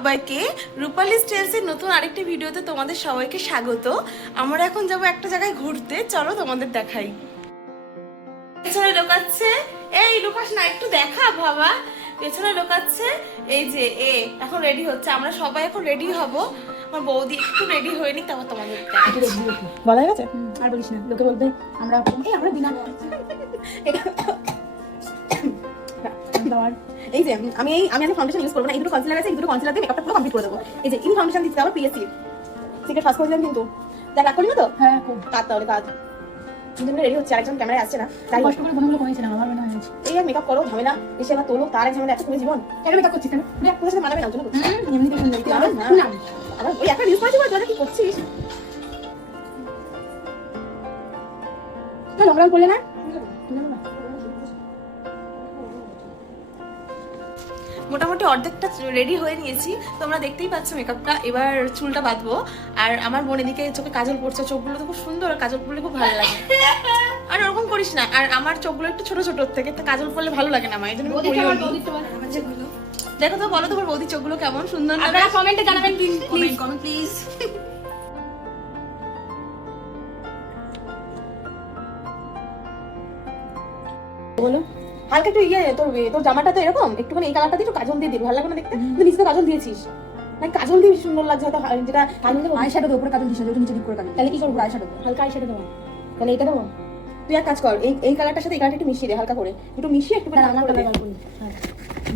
সবাইকে রূপালী স্টাইলসের নতুন আরেকটি ভিডিওতে তোমাদের সবাইকে স্বাগত। আমরা এখন যাব একটা জায়গায় ঘুরতে, চলো তোমাদের দেখাই। পেছনে লোকাচ্ছে, এই লুকাস না, একটু দেখা বাবা। পেছনে লোকাচ্ছে, এই যে এখন রেডি হচ্ছে, আমরা সবাই এখন রেডি হব। আমার বৌদি একটু রেডি হয়নি, তারপর তোমাদের বলা গেছে। আর বলিস না, লোকে বলবে আমরা বিনা এই যে আমি ফাউন্ডেশন ইউজ করবো না, এই দুটো কনসিলার আছে, এই দুটো কনসিলার দিয়ে মেকআপটা পুরো কমপ্লিট করে দেবো। এই যে ইন ফাউন্ডেশন দিচ্ছি আবার পিএসসি সিক্রেট ফার্স্ট করেছিলাম, কিন্তু দেখ রাগ করি না তো। হ্যাঁ কাজ তাহলে কাজ দুজনে রেডি হচ্ছে, আরেকজন ক্যামেরায় আসছে না, তাই কষ্ট করে মনে কমেছে না, আমার মনে হয় এই আর মেকআপ করো, ঝামেলা এসে আবার তোলো, তার এক ঝামেলা এত করে জীবন। কেন মেকআপ করছিস কেন? দেখ তোর সাথে মানাবে না, জন্য এমনিতে সুন্দর না আবার ওই একটা রিলস করেছি, তোরা কি করছিস? লকডাউন করলে না, মোটামুটি অর্ধেকটা রেডি হয়ে নিয়েছি, তোমরা দেখতেই পাচ্ছ মেকআপটা। এবার চুলটা বাঁধবো। আর আমার বোন এদিকে চোখে কাজল পড়ছে, চোখগুলো তো খুব সুন্দর, কাজল পড়লে খুব ভালো লাগে। আর ওরকম করিস না, আর আমার চোখগুলো একটু ছোট ছোট থেকে, তো কাজল পড়লে ভালো লাগে না আমার, এই জন্য দেখো তো, বলো তোমার বৌদির চোখগুলো কেমন সুন্দর না? আপনারা কমেন্টে জানাবেন প্লিজ, কমেন্ট প্লিজ। বলো হালকা একটু তোর জামাটা তো এরকম, একটুখানি এই কালারটা দিয়ে একটু কাজল দিয়ে দিবি, ভালো লাগবে না দেখতে? তুই নিচে কাজল দিয়েছিস না, কাজল দিয়ে সুন্দর লাগছে হয়তো, যেটা কাজল দেবো আই শ্যাডো উপরে কাজল দিছিস, ওটা নিচে দিক করে কাজল, তাহলে কি করবো? আই শ্যাডো হালকা আই শ্যাডো দেবো, তাহলে এটা দেবো। তুই এক কাজ কর, এই কালারটার সাথে এই কালারটা একটু মিশিয়ে দে, হালকা করে একটু মিশিয়ে একটু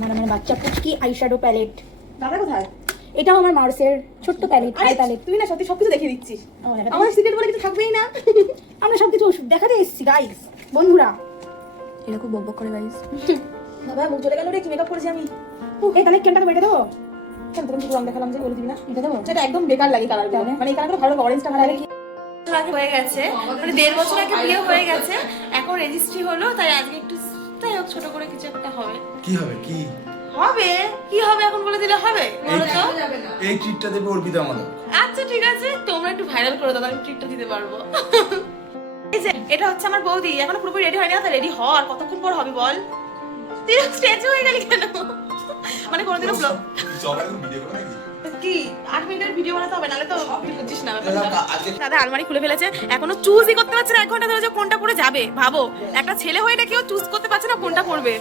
মানে বাচ্চা পুচকি আই শ্যাডো প্যালেট। দাদা কোথায়? এটাও আমার মার্সের ছোট্ট প্যালেট, আই প্যালেট। তুই না সত্যি সবকিছু দেখে দিচ্ছিস, আমার সিক্রেট বলে কিছু থাকবেই না। আমরা সবকিছু দেখাতে এসেছি গাইস, বন্ধুরা। এটা খুব বকবক করে গাইস। বাবা মুখ চলে গেল রে, কি মেকআপ করেছি আমি। এই তাহলে কেনটাকে বেটে দেবো? কেন তোকে রং দেখালাম যে, বলে দিবি না? এটা দেবো, সেটা একদম বেকার লাগে কালারগুলো, মানে এই কালারগুলো ভালো লাগে, অরেঞ্জটা ভালো লাগে। আগে হয়ে গেছে, মানে 1.5 বছর আগে বিয়ে হয়ে গেছে, এখন রেজিস্ট্রি হলো, তাই আজকে একটু তাই হোক ছোট করে কিছু একটা হবে। কি হবে? কি হবে কি হবে এখন বলে দিলে হবে? বলো তো। এই ট্রিটটা দেবে অর্পিতা আমাদের। আচ্ছা ঠিক আছে, তোমরা একটু ভাইরাল করে দাও, আমি ট্রিটটা দিতে পারবো। এই যে এটা হচ্ছে আমার বৌদি, এখনো পুরোপুরি রেডি হয়নি, তা রেডি হ, আর কতক্ষণ পর হবে বল? তুই স্টেজ হয়ে গেলি কেন? মানে কোনোদিনও ব্লগ কি 8 মিনিটের ভিডিও বানাতে হবে, নালে তো তুই বুঝছিস না দাদা। আলমারি খুলে ফেলেছে, এখনো চুজই করতে পারছে না, 1 ঘন্টা ধরে যে কোনটা পরে যাবে। ভাবো একটা ছেলে হয়ে না কেউ চুজ করতে পারছে না কোনটা পরবে।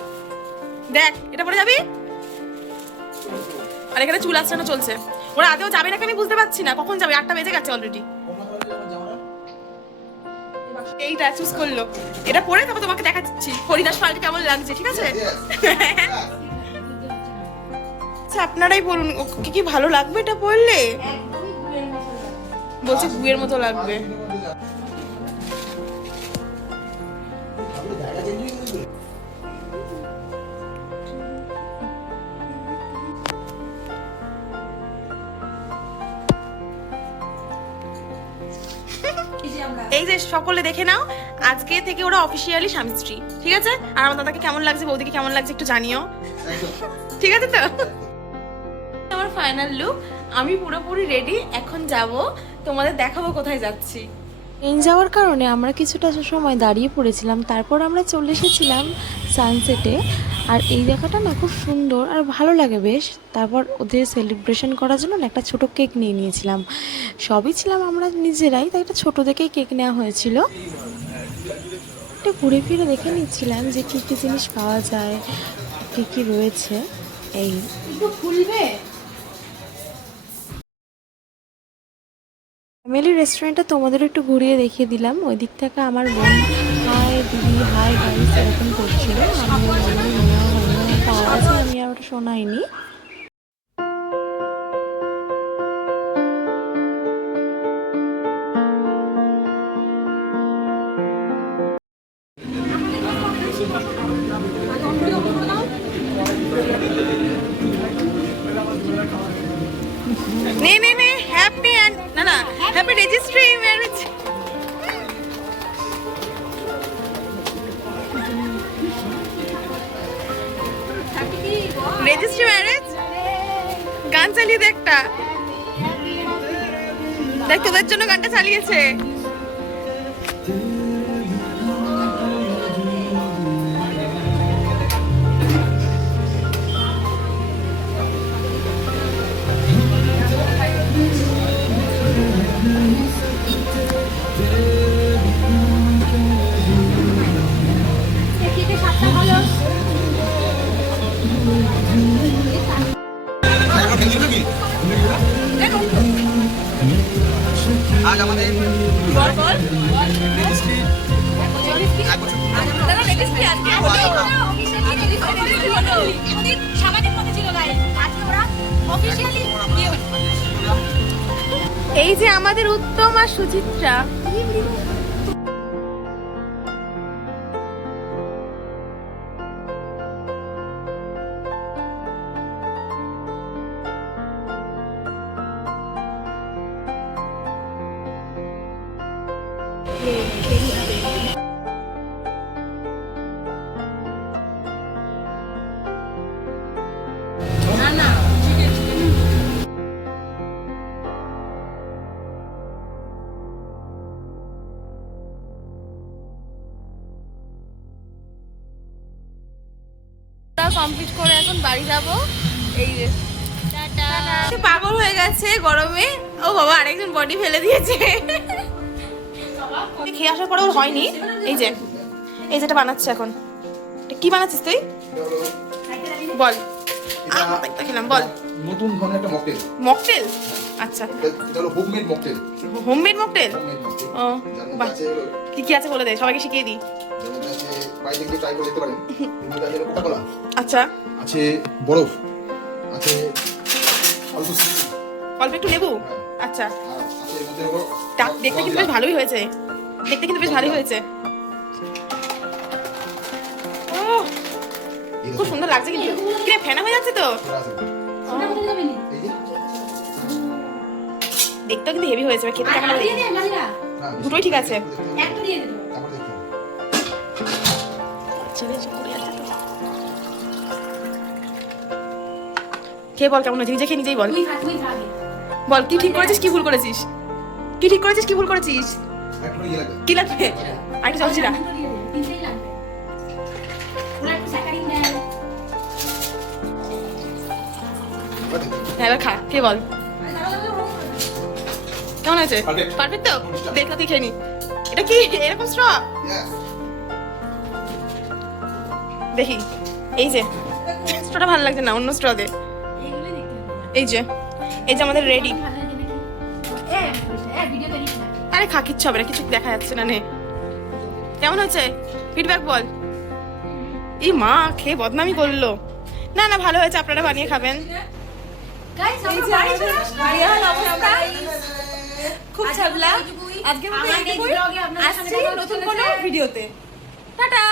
দেখ এটা পরে যাবি, আর এখানে চুল আঁচড়ানো চলছে। ওরা আদেও যাবে নাকি আমি বুঝতে পারছি না, কখন যাবে? 8টা বেজে গেছে অলরেডি। এইটা চুজ করলো, এটা পরে তারপর তোমাকে দেখাচ্ছি হরিদাস পালকে কেমন লাগছে, ঠিক আছে? আচ্ছা আপনারাই বলুন ওকে কি ভালো লাগবে এটা পরলে? বলছে গুয়ের মতো লাগবে। এই যে সকলে দেখে নাও, আজকে থেকে ওরা অফিসিয়ালি স্বামী স্ত্রী, ঠিক আছে? আর আমার দাদাকে কেমন লাগছে, বৌদিকে কেমন লাগছে একটু জানিও, ঠিক আছে তো? আমার ফাইনাল লুক, আমি পুরোপুরি রেডি, এখন যাব, তোমাদের দেখাবো কোথায় যাচ্ছি। ট্রেন যাওয়ার কারণে আমরা কিছুটা সময় দাঁড়িয়ে পড়েছিলাম, তারপর আমরা চলে এসেছিলাম সানসেটে। আর এই জায়গাটা না খুব সুন্দর আর ভালো লাগে বেশ। তারপর ওদের সেলিব্রেশন করার জন্য একটা ছোট কেক নিয়ে নিয়েছিলাম, সবই ছিলাম আমরা নিজেরাই, তাই একটা ছোটো দেখেই কেক নেওয়া হয়েছিল। এটা ঘুরে ফিরে দেখে নিচ্ছিলাম যে কী কী জিনিস পাওয়া যায়, কী কী রয়েছে। এই খুলবে ফ্যামিলি রেস্টুরেন্টটা তোমাদেরও একটু ঘুরিয়ে দেখিয়ে দিলাম। ওই দিক থেকে আমার বোন হাই দিদি হাই গাইস এরকম করছিল, আমি পাওয়া আছে, আমি আর ওটা শোনাইনি। নে নে নে, হ্যাপি এন্ড না happy registry marriage. Registry marriage গান চালিয়ে দে একটা, দেখ তোদের জন্য গানটা চালিয়েছে। আজ আমাদের বল বল রেজিস্ট্রি এক বছর দাদা রেজিস্ট্রি আজকে এই যে আমাদের উত্তম আর সুচিত্রা কমপ্লিট করে এখন বাড়ি যাব এই যে টাটা পাগল হয়ে গেছে গরমে ও বাবা আরেকজন বডি ফেলে দিয়েছে খেয়ে আসার পরে ওর হয়নি এই যে যেটা বানাচ্ছে এখন এটা কি বানাচ্ছিস তুই বল খেলাম বল নতুন ধরনের একটা মকটেল। মকটেল আচ্ছা এটা হলো homemade mocktail. Homemade mocktail homemade mocktail. ও যার বাহ মধ্যে আছে কি কি আছে বলে দে সবাইকে শিখিয়ে দিই যেমন আছে বাইরে গিয়ে ট্রাই করে দেখতে পারেন। এর মধ্যে আছে কোকা-কোলা, আচ্ছা আছে বরফ, আছে অল্প চিনি, অল্প একটু লেবু আচ্ছা আর আছে এর মধ্যে হলো দেখতে কিন্তু বেশ ভালোই হয়েছে দেখতে কিন্তু বেশ ভালোই হয়েছে ও খুব সুন্দর লাগছে কিন্তু কি রে ফেনা হয়ে যাচ্ছে তো এই যে দেখতেও কিন্তু হেভি হয়েছে এবার খেতে কেমন হবে? হ্যাঁ, দুটোই ঠিক আছে তারপর দেখতে হবে। খেয়ে বল কেমন হয়েছে নিজে খেয়ে নিজেই বল বল কি ঠিক করেছিস কি ভুল করেছিস কি ঠিক করেছিস কি ভুল করেছিস একটু ইয়ে লাগবে। কি লাগবে আরেকটু চলছি না এবার দেখতে হবে। হ্যাঁ এবার খা কে বল কেমন হয়েছে Perfect. পারফেক্ট তো দেখো তুই খেয়ে নি এটা কি এরকম স্ট্র Yes. দেখি এই যে স্ট্রটা ভালো লাগছে না অন্য স্ট্র দে এই যে আমাদের রেডি আরে খা কিচ্ছু হবে না কিছু দেখা যাচ্ছে না নে কেমন হয়েছে ফিডব্যাক বল এই মা খেয়ে বদনামি করলো না না ভালো হয়েছে আপনারা বানিয়ে খাবেন খুব ছাবলা আজকে আসছি নতুন কোনো ভিডিওতে টাটা